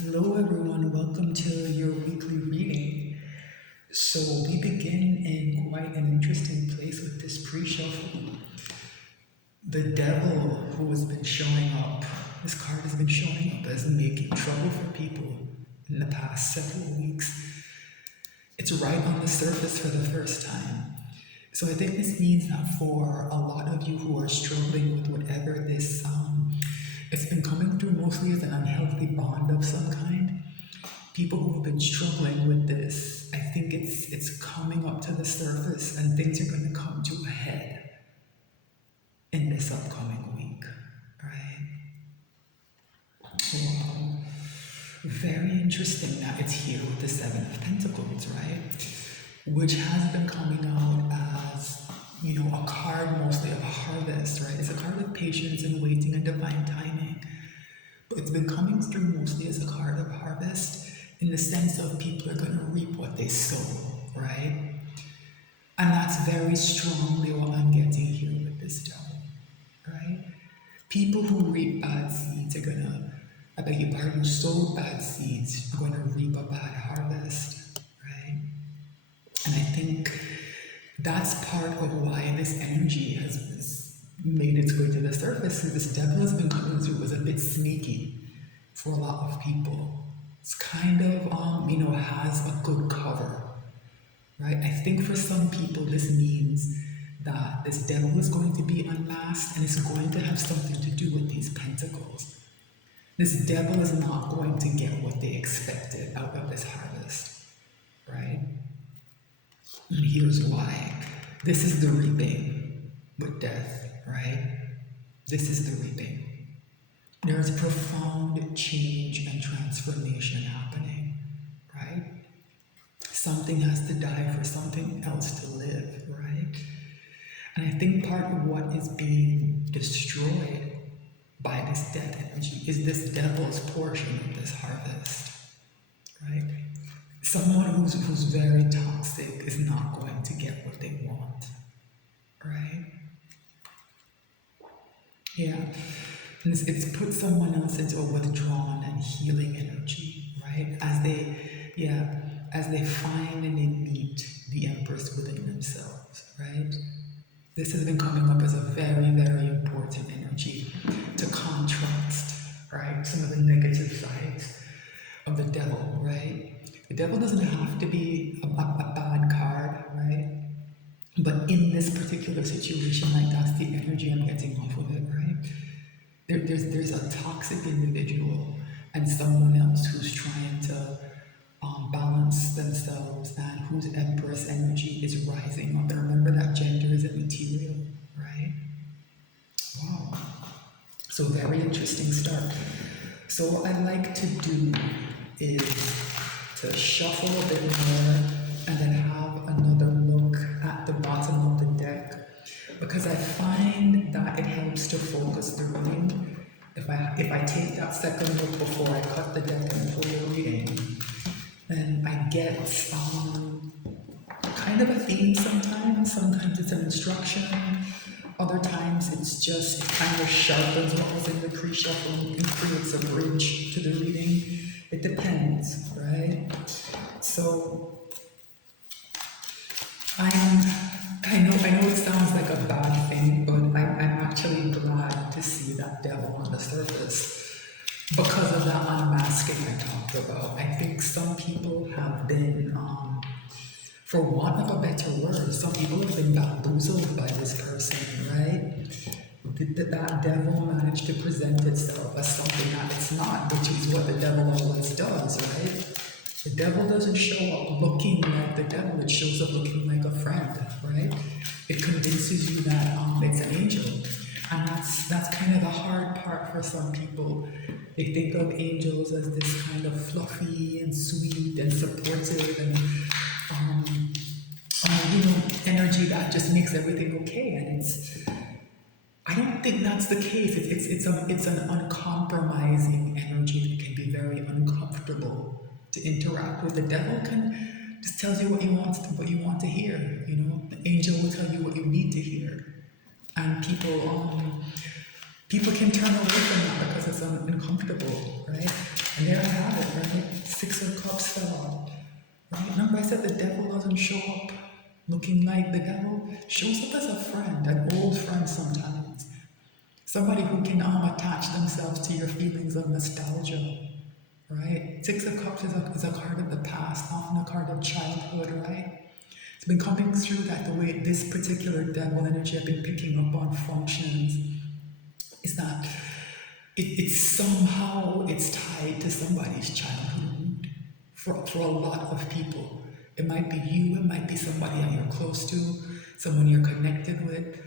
Hello, everyone. Welcome to your weekly reading. So, we begin in quite an interesting place with this pre shuffle. The devil who has been showing up, this card has been showing up as making trouble for people in the past several weeks. It's right on the surface for the first time. So, I think this means that for a lot of you who are struggling with whatever this, it's been coming through mostly as an unhealthy bond of some kind. People who have been struggling with this, I think it's coming up to the surface and things are going to come to a head in this upcoming week, right? Wow. Very interesting that it's here with the Seven of Pentacles, right? Which has been coming out as, a card mostly of a harvest, right? It's a card of patience and waiting and divine timing. But it's been coming through mostly as a card of harvest in the sense of people are going to reap what they sow, right? And that's very strongly what I'm getting here with this devil, right? People who reap bad seeds are going to, I beg your pardon, sow bad seeds are going to reap a bad harvest, right? And I think that's part of why this energy has made its way to the surface. This devil has been coming through as a bit sneaky for a lot of people. It's kind of, has a good cover, right? I think for some people this means that this devil is going to be unmasked and it's going to have something to do with these pentacles. This devil is not going to get what they expected out of this harvest, right? And here's why. This is the reaping with death, right? This is the reaping. There's profound change and transformation happening, right? Something has to die for something else to live, right? And I think part of what is being destroyed by this death energy is this devil's portion of this harvest, right? Someone who's very toxic is not going to get what they want, right? Yeah. And it's put someone else into a withdrawn and healing energy, right? As they find and they meet the Empress within themselves, right? This has been coming up as a very, very important energy to contrast, right? Some of the negative sides of the devil, right? The devil doesn't have to be a bad card, right? But in this particular situation, like that's the energy I'm getting off of it, right? There's a toxic individual and someone else who's trying to balance themselves and whose Empress energy is rising up. And remember that gender is immaterial, right? Wow. So very interesting start. So what I like to do is to shuffle a bit more and then have another look at the bottom of the deck, because I find that it helps to focus the reading. If I take that second look before I cut the deck and pull the reading, then I get kind of a theme sometimes. Sometimes it's an instruction. Other times it kind of sharpens what was in the pre-shuffle and creates a bridge to the reading. It depends, right? So I know it sounds like a bad thing, but I'm actually glad to see that devil on the surface because of that unmasking I talked about. I think some people have been, for want of a better word, some people have been bamboozled by this person, right? That devil managed to present itself as something that it's not, which is what the devil always does, right? The devil doesn't show up looking like the devil, it shows up looking like a friend, right? It convinces you that it's an angel. And that's kind of the hard part for some people. They think of angels as this kind of fluffy and sweet and supportive and energy that just makes everything okay. And I don't think that's the case. It's an uncompromising energy that can be very uncomfortable to interact with. The devil can just tells you what you want to hear. The angel will tell you what you need to hear, and people can turn away from that because it's uncomfortable, right? And there I have it, remember I said the devil doesn't show up looking like the devil, shows up as a friend, an old friend sometimes. Somebody who can attach themselves to your feelings of nostalgia, right? Six of Cups is a card of the past, often a card of childhood, right? It's been coming through that the way this particular devil energy I've been picking up on functions is that it's somehow it's tied to somebody's childhood for a lot of people. It might be you, it might be somebody that you're close to, someone you're connected with.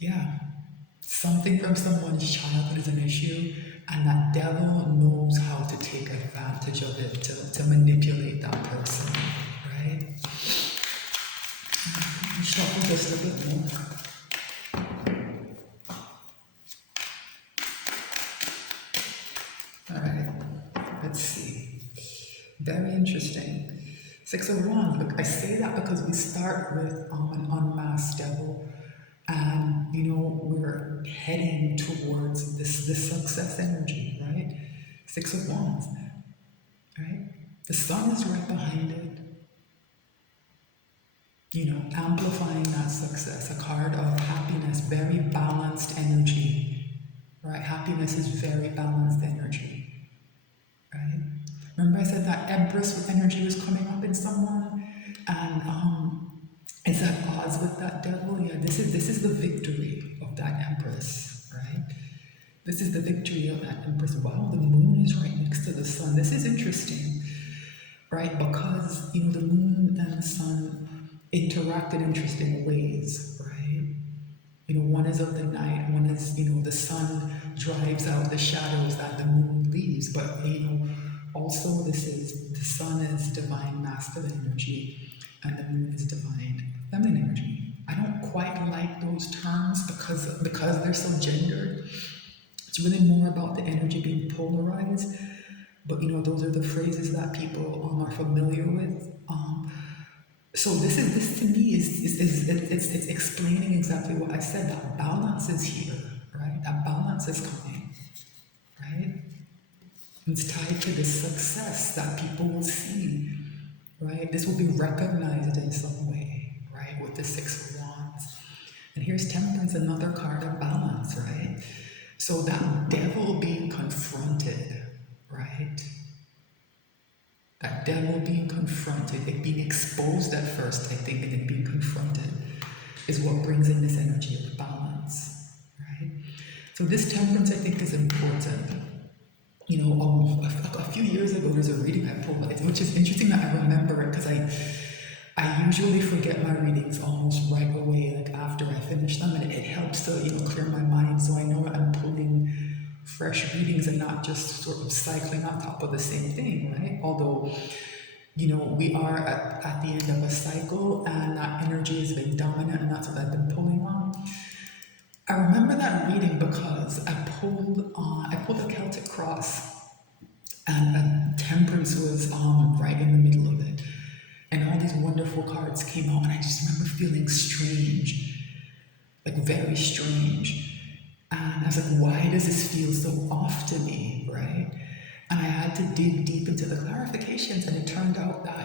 Yeah, something from someone's childhood is an issue, and that devil knows how to take advantage of it to manipulate that person, right? Shuffle just a bit more. All right, let's see. Very interesting. Six of Wands. Look, I say that because we start with an unmasked devil, and we're heading towards this success energy, right? Six of Wands, right? The sun is right behind it. Amplifying that success. A card of happiness, very balanced energy, right? Happiness is very balanced energy, right? Remember I said that Empress with energy was coming up in someone, and it's at odds with that devil. Yeah, this is the victory of that Empress, right? This is the victory of that Empress. Wow, the moon is right next to the sun. This is interesting, right? Because the moon and the sun interact in interesting ways, right? One is of the night, one is, the sun drives out the shadows that the moon leaves. But, also the sun is divine masculine energy and the moon is divine feminine energy. I don't quite like those terms because they're so gendered. It's really more about the energy being polarized. But, those are the phrases that people are familiar with. So this to me it's explaining exactly what I said. That balance is here, right? That balance is coming, right? It's tied to this success that people will see, right? This will be recognized in some way, right? With the Six of Wands. And here's Temperance, another card of balance, right? So that devil being confronted, right? That devil being confronted, it being exposed at first, I think, and it being confronted is what brings in this energy of balance, right? So this temperance, I think, is important. A few years ago, there's a reading I pulled, which is interesting that I remember it because I usually forget my readings almost right away, like after I finish them, and it helps to clear my mind, so I know I'm pulling fresh readings and not just sort of cycling on top of the same thing, right? Although, we are at the end of a cycle and that energy has been dominant and that's what I've been pulling on. I remember that reading because I pulled a Celtic cross and Temperance was right in the middle of it. And all these wonderful cards came out and I just remember feeling strange, like very strange. And I was like, why does this feel so off to me, right? And I had to dig deep into the clarifications, and it turned out that,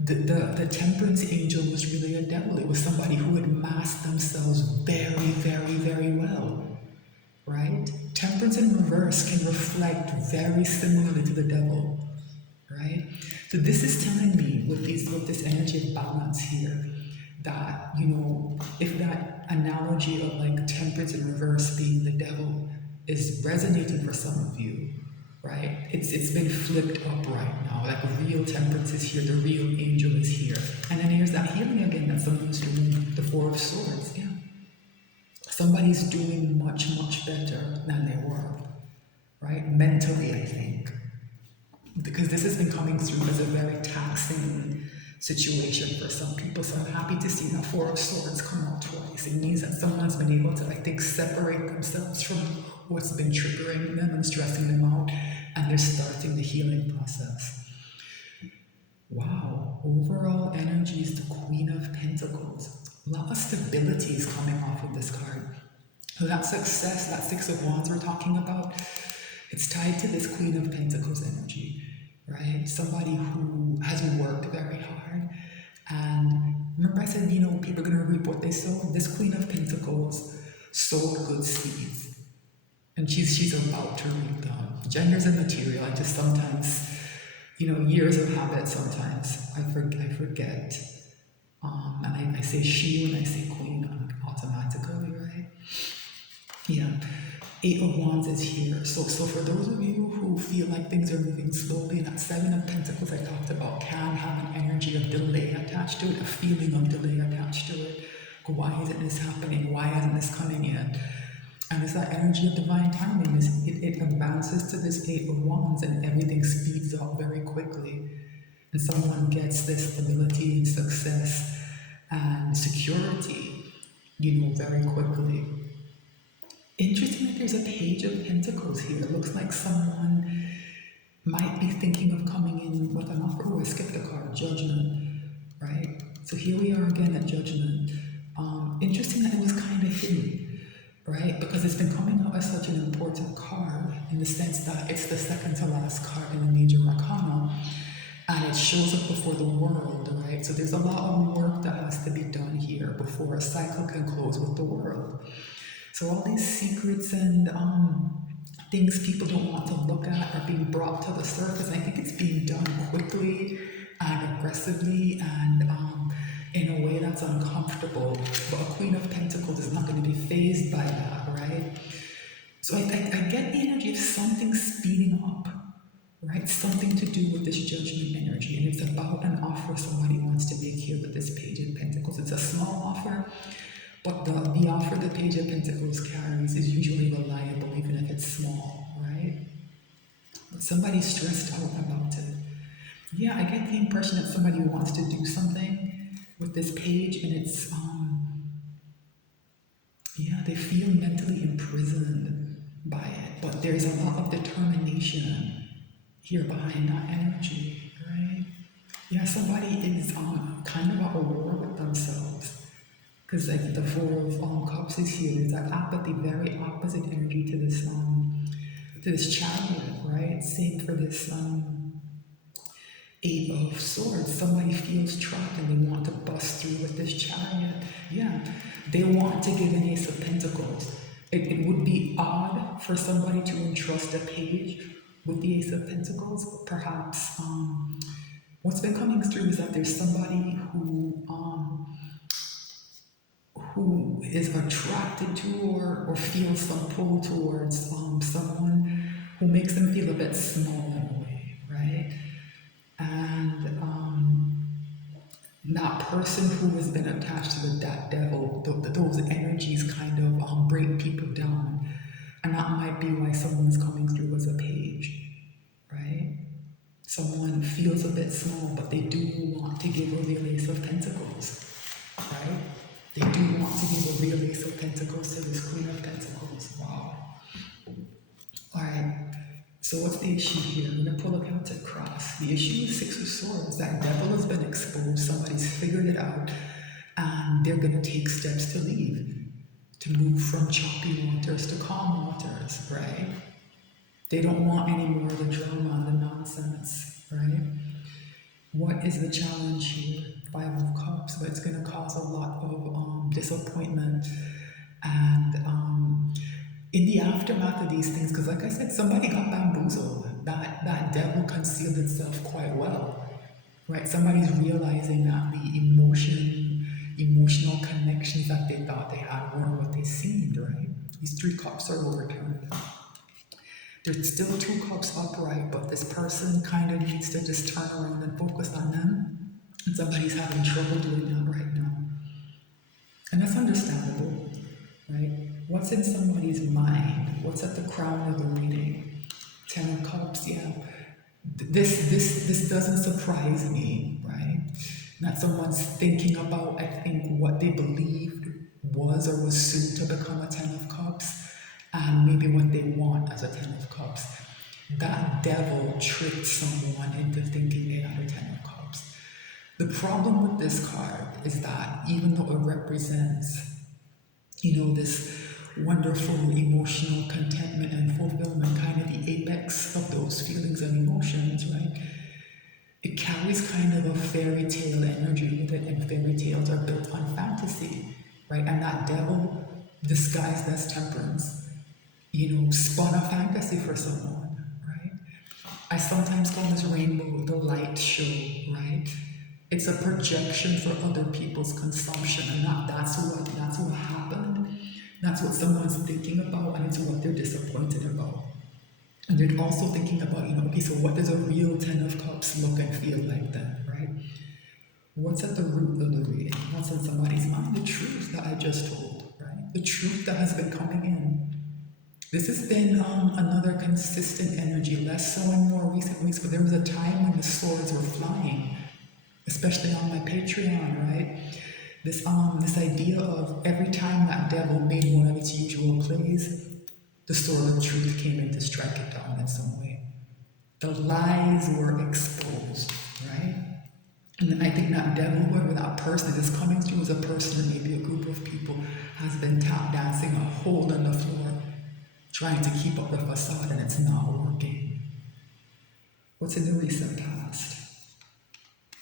the temperance angel was really a devil. It was somebody who had masked themselves very, very, very well, right? Temperance in reverse can reflect very similarly to the devil, right? So this is telling me with this energy of balance here, that if that analogy of like temperance in reverse being the devil is resonating for some of you, right? It's been flipped up right now. Like real temperance is here, the real angel is here, and then here's that healing again that someone's doing. The Four of Swords, yeah. Somebody's doing much, much better than they were, right? Mentally, I think, because this has been coming through as a very taxing situation for some people. So I'm happy to see that Four of Swords come out twice. It means that someone's been able to, I think, separate themselves from what's been triggering them and stressing them out, and they're starting the healing process. Wow, overall energy is the Queen of Pentacles. A lot of stability is coming off of this card. So that success, that Six of Wands we're talking about, it's tied to this Queen of Pentacles energy, right? Somebody who has worked very hard. And remember I said, people are going to reap what they sow? This Queen of Pentacles sowed good seeds. And she's about to reap them. Gender's immaterial. I just sometimes, years of habit sometimes I forget. And I say she when I say queen automatically, right? Yeah. Eight of Wands is here. So for those of you who feel like things are moving slowly, that Seven of Pentacles I talked about can have an energy of delay attached to it, a feeling of delay attached to it. Why isn't this happening? Why hasn't this coming yet? And it's that energy of divine timing. It advances to this Eight of Wands and everything speeds up very quickly. And someone gets this stability and success and security, very quickly. Interesting that there's a Page of Pentacles here. It looks like someone might be thinking of coming in with an offer. Oh, I skipped a card, Judgment, right? So here we are again at Judgment. Interesting that it was kind of hidden, right? Because it's been coming out as such an important card in the sense that it's the second to last card in the Major Arcana, and it shows up before the world, right? So there's a lot of work that has to be done here before a cycle can close with the world. So all these secrets and things people don't want to look at are being brought to the surface. I think it's being done quickly and aggressively and in a way that's uncomfortable. But a Queen of Pentacles is not going to be fazed by that, right? So I get the energy of something speeding up, right? Something to do with this Judgment energy. And it's about an offer somebody wants to make here with this Page of Pentacles. It's a small offer, but the offer the Page of Pentacles carries is usually reliable, even if it's small, right? But somebody's stressed out about it. Yeah, I get the impression that somebody wants to do something with this page, and it's, they feel mentally imprisoned by it, but there's a lot of determination here behind that energy, right? Yeah, somebody is kind of at a war with themselves. Because like the Four of Cups is here, there's that apathy, very opposite energy to this Chariot, right? Same for this Eight of Swords. Somebody feels trapped and they want to bust through with this Chariot. Yeah, they want to give an Ace of Pentacles. It would be odd for somebody to entrust a page with the Ace of Pentacles, but perhaps what's been coming through is that there's somebody who is attracted to or feels some pull towards someone who makes them feel a bit small in a way, right? And that person who has been attached to that devil, those energies kind of break people down. And that might be why someone's coming through as a page, right? Someone feels a bit small, but they do want to give a real Ace of Pentacles, right? They do want to give a real Ace of Pentacles to this Queen of Pentacles. Wow. Alright, so what's the issue here? We're going to pull a Celtic cross. The issue is Six of Swords. That devil has been exposed. Somebody's figured it out. And they're going to take steps to leave. To move from choppy waters to calm waters, right? They don't want any more of the drama and the nonsense, right? What is the challenge here? Five of Cups, but it's going to cause a lot of disappointment and in the aftermath of these things, because like I said, somebody got bamboozled. That devil concealed itself quite well, right? Somebody's realizing that the emotional connections that they thought they had weren't what they seemed, right? These three cups are overturned. There's still two cups upright, but this person kind of needs to just turn around and focus on them. And somebody's having trouble doing that right now. And that's understandable, right? What's in somebody's mind? What's at the crown of the reading? Ten of Cups, yeah. This doesn't surprise me, right? That someone's thinking about, I think, what they believed was or was soon to become a Ten of Cups, and maybe what they want as a Ten of Cups. That devil tricked someone into thinking they had a Ten of Cups. The problem with this card is that even though it represents, this wonderful emotional contentment and fulfillment, kind of the apex of those feelings and emotions, right? carries kind of a fairy tale energy with it, and fairy tales are built on fantasy, right? And that devil, disguised as temperance, spun a fantasy for someone, right? I sometimes call this rainbow the light show, right? It's a projection for other people's consumption, and that's what happened. That's what someone's thinking about, and it's what they're disappointed about. And they're also thinking about, okay, so what does a real Ten of Cups look and feel like then, right? What's at the root of the reading? What's in somebody's mind? The truth that I just told, right? The truth that has been coming in. This has been another consistent energy, less so in more recent weeks, but there was a time when the swords were flying, especially on my Patreon, right? This idea of every time that devil made one of its usual plays, the sword of truth came in to strike it down in some way. The lies were exposed, right? And I think that devil, whoever that person is coming through as a person or maybe a group of people, has been tap dancing a hole in the floor, trying to keep up the facade, and it's not working. What's in the recent past?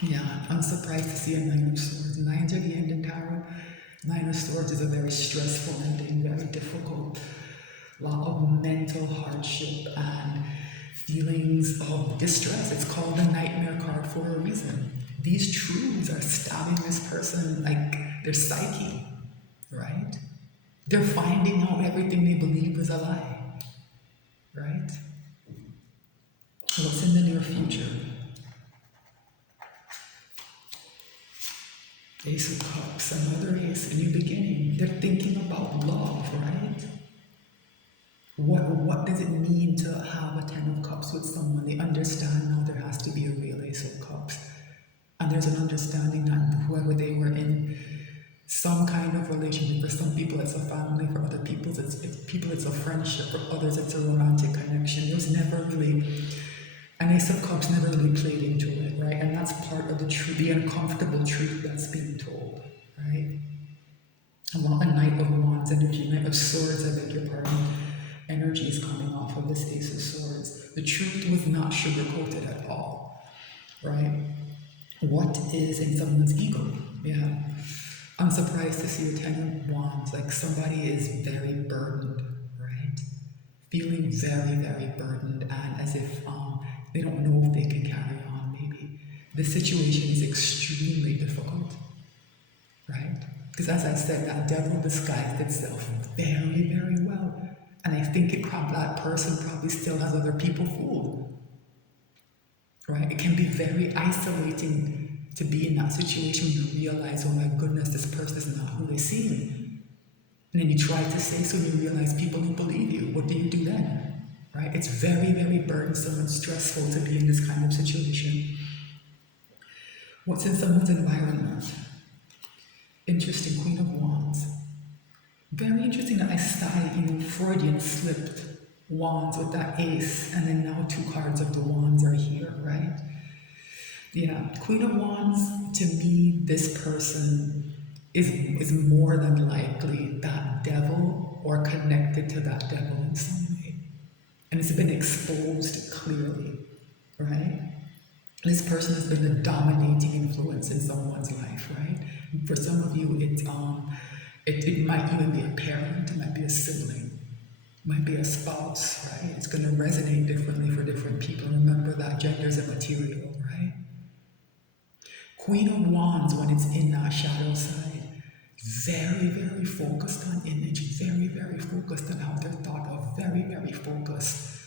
Yeah, I'm surprised to see a Nine of Swords. Nines are the end in tarot. Nine of Swords is a very stressful ending, very difficult. A lot of mental hardship and feelings of distress. It's called the nightmare card for a reason. These truths are stabbing this person like their psyche, right? They're finding out everything they believe is a lie, right? What's in the near future? Ace of Cups, another ace, a new beginning. They're thinking about love, right? What does it mean to have a Ten of Cups with someone? They understand now there has to be a real Ace of Cups. And there's an understanding that whoever they were in, some kind of relationship. For some people it's a family, for other people it's a friendship, for others it's a romantic connection. There's never really, an Ace of Cups never really played into it, right? And that's part of the truth, the uncomfortable truth that's being told, right? A Knight of Wands energy, Knight of Swords, I beg your pardon, energy is coming off of this Ace of Swords. The truth was not sugar-coated at all, right? What is in someone's ego? Yeah. I'm surprised to see the Ten of Wands, like somebody is very burdened, right? Feeling very, very burdened, and as if they don't know if they can carry on, maybe. The situation is extremely difficult, right? Because as I said, that devil disguised itself very, very well. And I think that person probably still has other people fooled, right? It can be very isolating to be in that situation when you realize, oh my goodness, this person is not who they seem. And then you try to say so and you realize people don't believe you. What do you do then? Right? It's very, very burdensome and stressful to be in this kind of situation. What's in someone's environment? Interesting, Queen of Wands. Very interesting that I started, Freudian slipped Wands with that ace, and then now two cards of the Wands are here, right? Yeah, Queen of Wands, to me, this person is more than likely that devil or connected to that devil in some way. And it's been exposed clearly, right? This person has been the dominating influence in someone's life, right? For some of you, it might even be a parent, it might be a sibling, it might be a spouse, right? It's going to resonate differently for different people. Remember that gender is immaterial, right? Queen of Wands, when it's in that shadow side, very, very focused on image, very, very focused on how they're thought of, very, very focused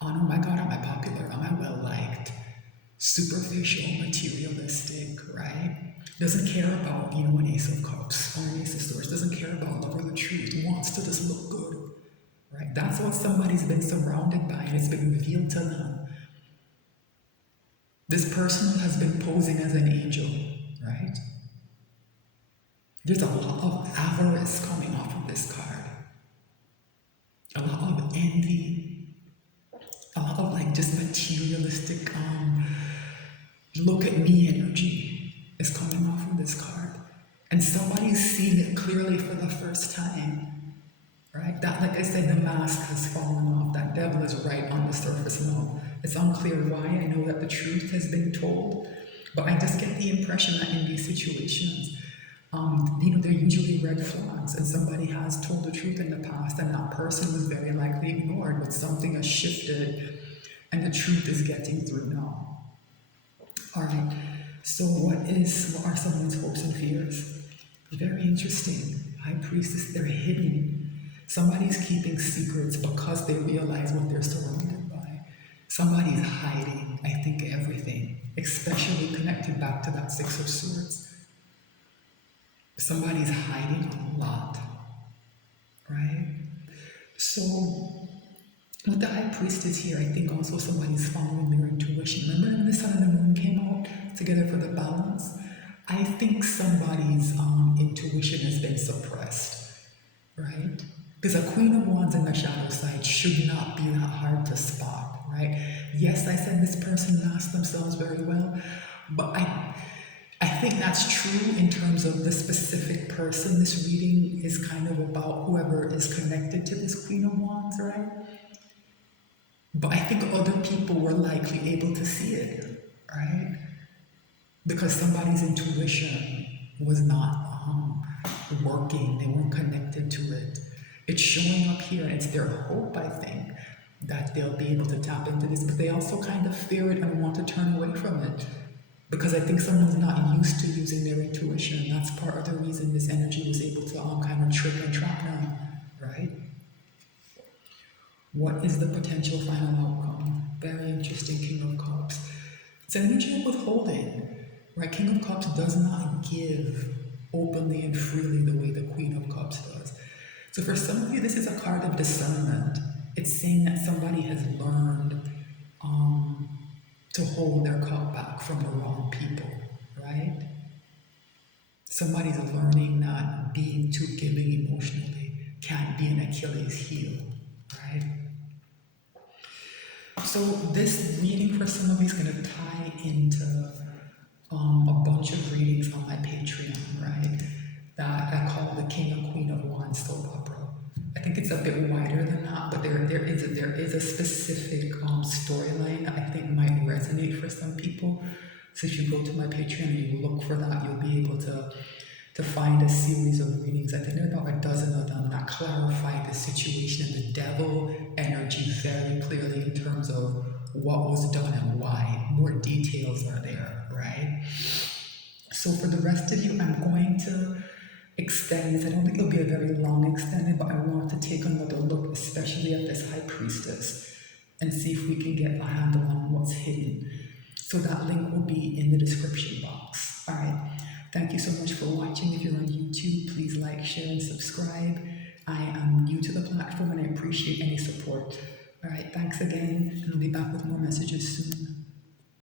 on, oh my God, am I popular? Am I well liked? Superficial, materialistic, right? Doesn't care about, an Ace of Cups or an Ace of Swords, doesn't care about love or the truth, wants to just look good, right? That's what somebody's been surrounded by, and it's been revealed to them. This person has been posing as an angel, right? There's a lot of avarice coming off of this card. A lot of envy. A lot of just materialistic, look at me energy is coming off of this card. And somebody's seeing it clearly for the first time, right? That, like I said, the mask has fallen off. That devil is right on the surface now. It's unclear why. I know that the truth has been told, but I just get the impression that in these situations, there are usually red flags, and somebody has told the truth in the past, and that person was very likely ignored, but something has shifted, and the truth is getting through now. All right. So, what are someone's hopes and fears? Very interesting. High priestess, they're hidden. Somebody's keeping secrets because they realize what they're surrounded by. Somebody's hiding, I think, everything, especially connected back to that Six of Swords. Somebody's hiding a lot, right? So, with the High Priestess here, I think also somebody's following their intuition. Remember when the Sun and the Moon came out together for the balance? I think somebody's intuition has been suppressed, right? Because a Queen of Wands in the shadow side should not be that hard to spot, right? Yes, I said this person masked themselves very well, but I think that's true in terms of the specific person. This reading is kind of about whoever is connected to this Queen of Wands, right? But I think other people were likely able to see it, right? Because somebody's intuition was not working, they weren't connected to it. It's showing up here, and it's their hope, I think, that they'll be able to tap into this, but they also kind of fear it and want to turn away from it. Because I think someone's not used to using their intuition. That's part of the reason this energy was able to kind of trick and trap them, right? What is the potential final outcome? Very interesting, King of Cups. It's an energy of withholding, right? King of Cups does not give openly and freely the way the Queen of Cups does. So for some of you, this is a card of discernment. It's saying that somebody has learned to hold their cup back from the wrong people, right? Somebody's learning that being too giving emotionally can be an Achilles heel, right? So this reading for some of you is going to tie into a bunch of readings on my Patreon, right? That I call the King and Queen of Wands soap opera. I think it's a bit wider than that, but there is a specific storyline that I think might resonate for some people. So if you go to my Patreon and you look for that, you'll be able to find a series of readings. I think there are about a dozen of them that clarify the situation and the devil energy very clearly in terms of what was done and why. More details are there, right? So for the rest of you, I'm going to extend this. I don't think it'll be a very long extended, but I want to take another look, especially at this High Priestess, and see if we can get a handle on what's hidden. So that link will be in the description box. All right. Thank you so much for watching. If you're on YouTube, please like, share, and subscribe. I am new to the platform and I appreciate any support. All right. Thanks again, and I'll be back with more messages soon.